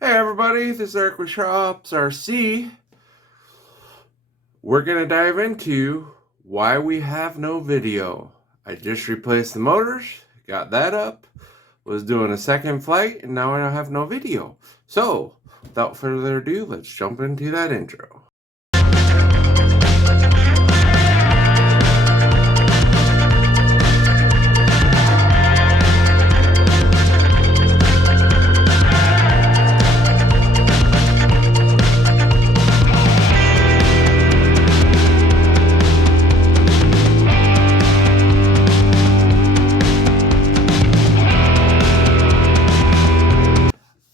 Hey everybody, this is Eric with Shops RC. We're going to dive into why we have no video. I just replaced the motors, got that up, was doing a second flight, and now I don't have no video. So, without further ado, let's jump into that intro.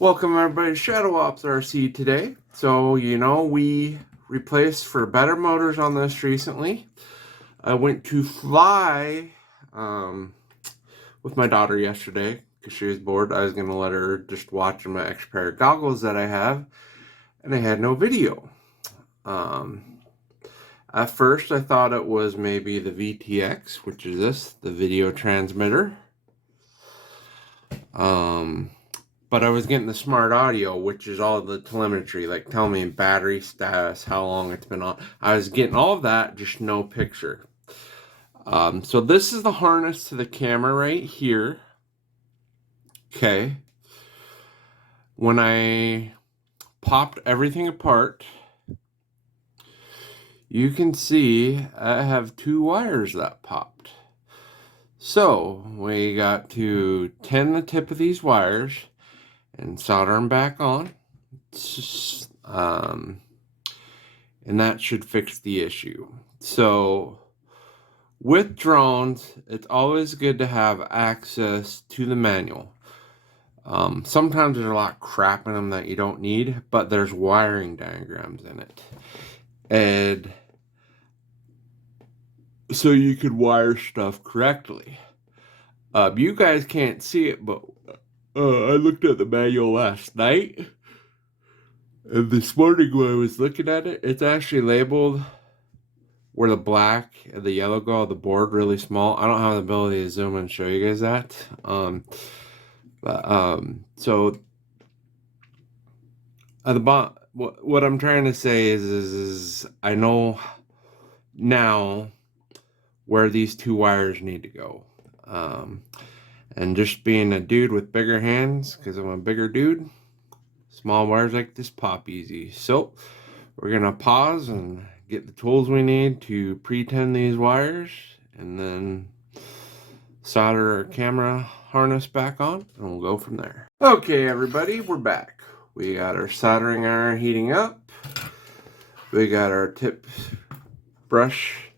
Welcome everybody to Shadow Ops RC today. So, we replaced for better motors on this recently. I went to fly with my daughter yesterday because she was bored. I was going to let her just watch my extra pair of goggles that I have, and I had no video. At first, I thought it was maybe the VTX, which is the video transmitter. But I was getting the smart audio, which is all the telemetry, like tell me battery status, how long it's been on. I was getting all of that, just no picture. So this is the harness to the camera right here. Okay. When I popped everything apart, you can see I have two wires that popped. So we got to tin the tip of these wires and solder them back on. And that should fix the issue. So with drones, it's always good to have access to the manual. Sometimes there's a lot of crap in them that you don't need, but there's wiring diagrams in it. And so you could wire stuff correctly. You guys can't see it, but I looked at the manual last night. And this morning when I was looking at it, it's actually labeled where the black and the yellow go on the board really small. I don't have the ability to zoom and show you guys that. So at the bottom, what I'm trying to say is I know now where these two wires need to go. And just being a dude with bigger hands, because I'm a bigger dude, small wires like this pop easy. So we're gonna pause and get the tools we need to pre-tin these wires, and then solder our camera harness back on, and we'll go from there. Okay everybody, we're back. We got our soldering iron heating up. We got our tip brush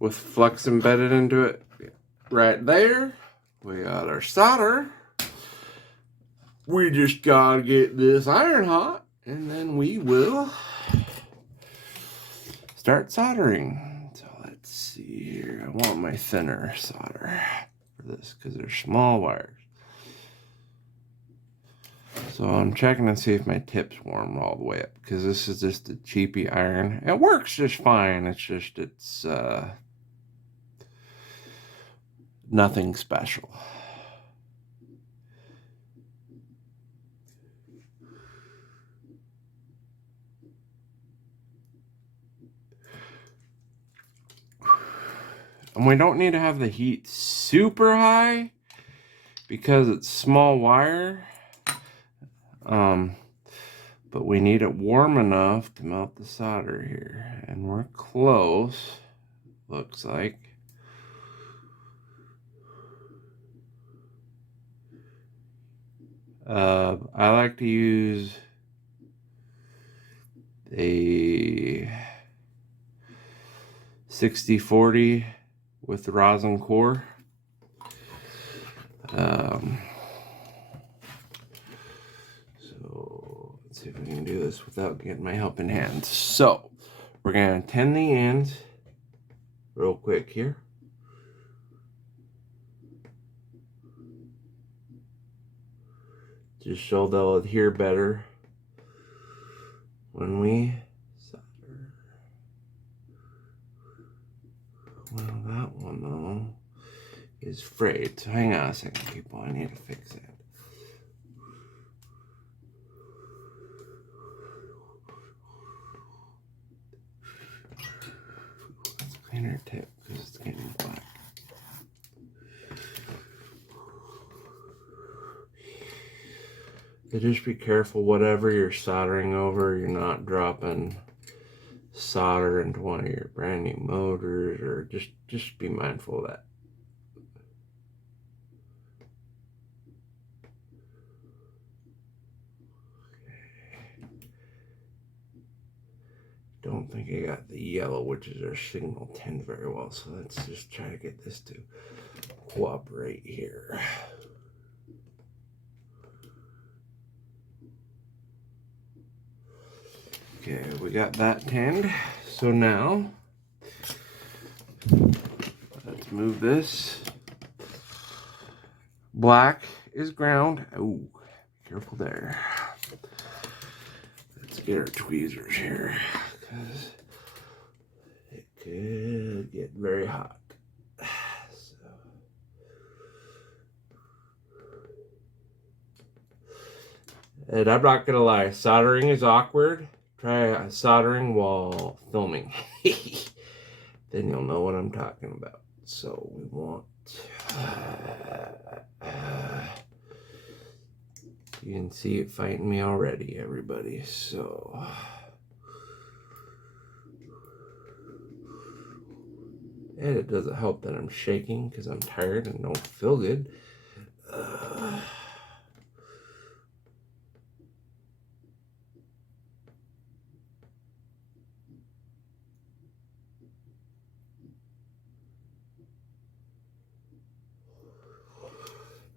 with flux embedded into it right there. We got our solder. We just gotta get this iron hot, and then we will start soldering. So let's see here. I want my thinner solder for this because they're small wires. So I'm checking to see if my tip's warm all the way up, because this is just a cheapy iron. It works just fine. It's just it's nothing special. And we don't need to have the heat super high because it's small wire. But we need it warm enough to melt the solder here. And we're close, looks like. I like to use a 60-40 with the rosin core. So let's see if we can do this without getting my helping hands. So we're gonna tin the ends real quick here. Just so they'll adhere better when we solder. Well, that one though is frayed. So hang on a second, people. I need to fix that. thinner tip because it's getting black. So just be careful, whatever you're soldering over, you're not dropping solder into one of your brand new motors, or just be mindful of that. Don't think I got the yellow, which is our signal 10, very well, so let's just try to get this to cooperate here. Okay, we got that tinned. So now, let's move this. Black is ground. Oh, careful there. Let's get our tweezers here, because it could get very hot. And I'm not gonna lie, soldering is awkward. Try soldering while filming. Then you'll know what I'm talking about. So we want... you can see it fighting me already, everybody. So... and it doesn't help that I'm shaking because I'm tired and don't feel good.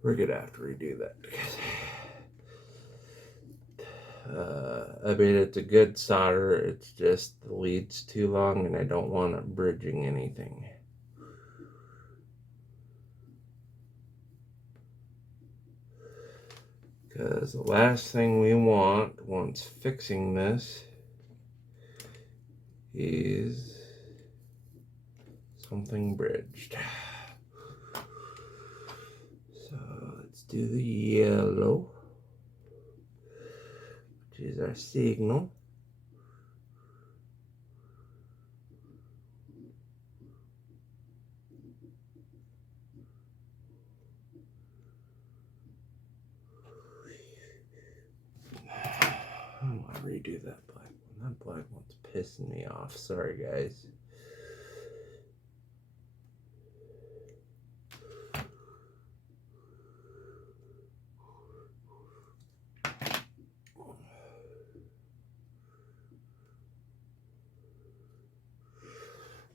We're gonna have to redo that. I mean, it's a good solder, it's just the lead's too long and I don't want it bridging anything. Because the last thing we want once fixing this is something bridged. So let's do the yellow, which is our signal. I want to redo that black one. That black one's pissing me off. Sorry, guys.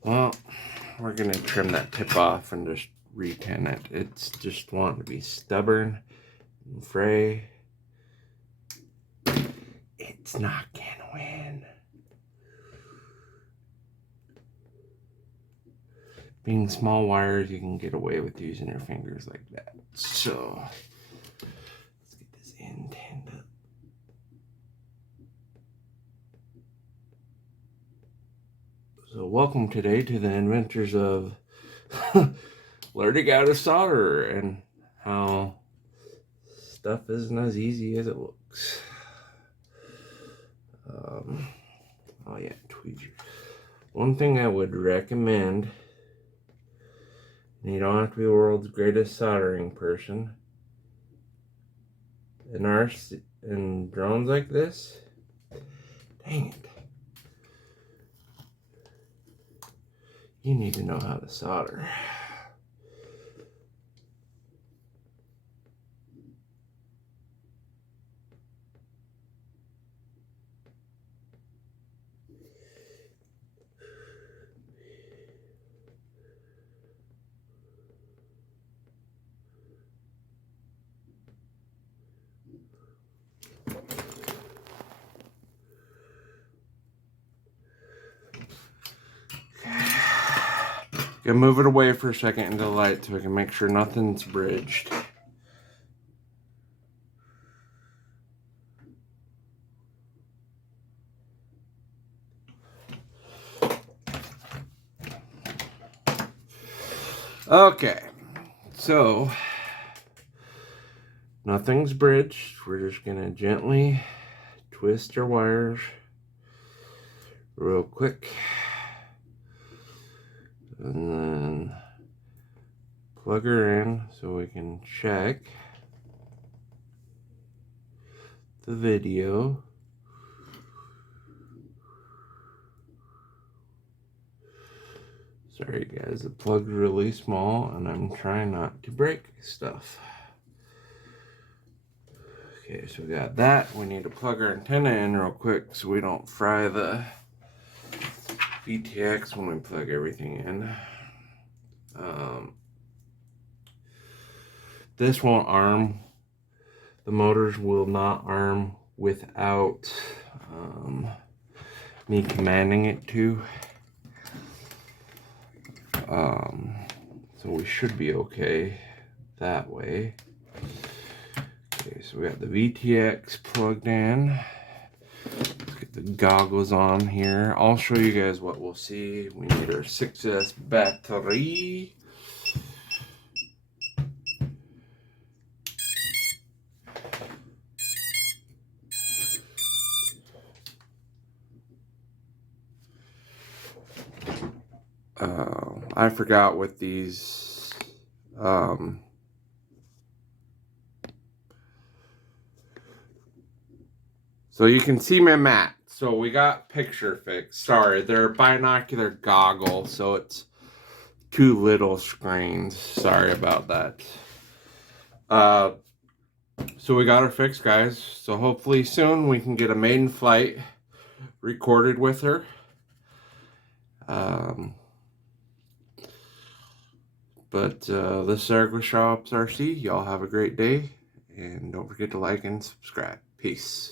Well, we're going to trim that tip off and just re-tin it. It's just wanting to be stubborn and fray. It's not going to win. Being small wires, you can get away with using your fingers like that. So, let's get this end tinned up. So welcome today to the adventures of learning how to solder and how stuff isn't as easy as it looks. Oh yeah, tweezers. One thing I would recommend, and you don't have to be the world's greatest soldering person, in drones like this, dang it, you need to know how to solder. Gonna move it away for a second into the light so we can make sure nothing's bridged. Okay, so nothing's bridged. We're just gonna gently twist our wires real quick. And then plug her in so we can check the video. Sorry guys, the plug's really small and I'm trying not to break stuff. Okay, so we got that. We need to plug our antenna in real quick so we don't fry the VTX when we plug everything in. This won't arm. The motors will not arm without me commanding it to. So we should be okay that way. Okay, so we got the VTX plugged in. Let's get the goggles on here. I'll show you guys what we'll see. We need our 6S battery. I forgot with these so you can see my mat. So we got picture fixed. Sorry, they're binocular goggles, so it's two little screens. Sorry about that. So we got her fixed, guys. So hopefully soon we can get a maiden flight recorded with her. This is Eric with Shops RC. Y'all have a great day, and don't forget to like and subscribe. Peace.